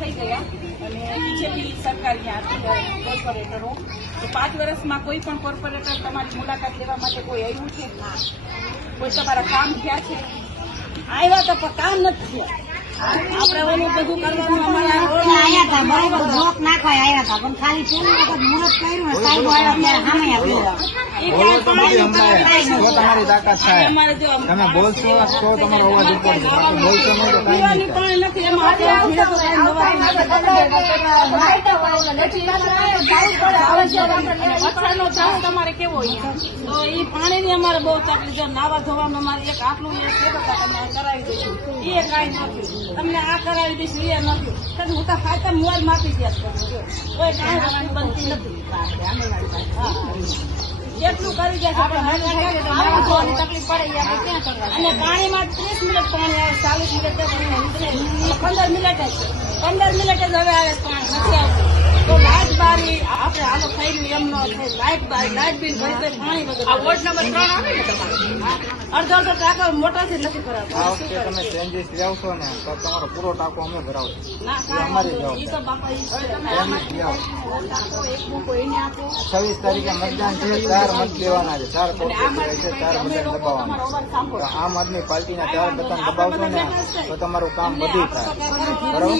થઈ ગયા અને બીજેપી સરકારની કોર્પોરેટરો તો 5 વર્ષમાં કોઈ પણ કોર્પોરેટર તમારી મુલાકાત લેવા માટે કોઈ આવ્યું છે? કોઈ તમારા કામ થયા છે? આવ્યા તો પણ કામ નથી થયા. આપણે ઓલું બધું કરવાનું આવ્યા હતા બરાબર બ્લોક નાખવા આવ્યા હતા પણ ખાલી પેલી વખત મુહૂર્ત કર્યું ને સાહેબ આવ્યા ત્યારે તમારી તાકાત થાય તમે બોલશો તો તમારો અવાજ ઉપર બોલશો નહીં તો પીવાની પાણી નથી એમાં વરસાદનો ચાસ તમારે કેવો તો એ પાણીની અમારે બહુ તકલીફ છે. નાવા ધોવામાં અમારે એક આટલું એ તમે કરાવી દઈશું એ કાંઈ નથી. તમને આ કરાવી દઈશું એ નથી. હું તો ખાતા મોર માપી ગયા કોઈ કાંઈ બનતી નથી. જેટલું કરી ગયા છે તકલીફ પડે અને પાણીમાં 30 મિનિટ પાણી આવે 40 મિનિટ 15 મિનિટ જ હવે આવે પાણી નથી આવતું. તો લાઇટ બારી આપણે આલો થઈ ગયું એમ ન થાય. લાઇટ બિલ ભરી પાણી વગર વોર્ડ નંબર 3 આવે ને તમારે અડધો ટાંકો મોટાથી નથી ભરાતો. આ વખતે તમે ચેન્જીસ લાવશો ને તો તમારો પૂરો ટાંકો અમે ભરાવશું. ના અમારી એ તો બાપા 26 તારીખે મતદાન છે. 4 મત લેવાના છે. 4 કોર્પોરેટર છે. 4 બટન દબાવવાના. તો આમ આદમી પાર્ટીના 4 બટન દબાવશો ને તો તમારું કામ બધું થાય. બરાબર.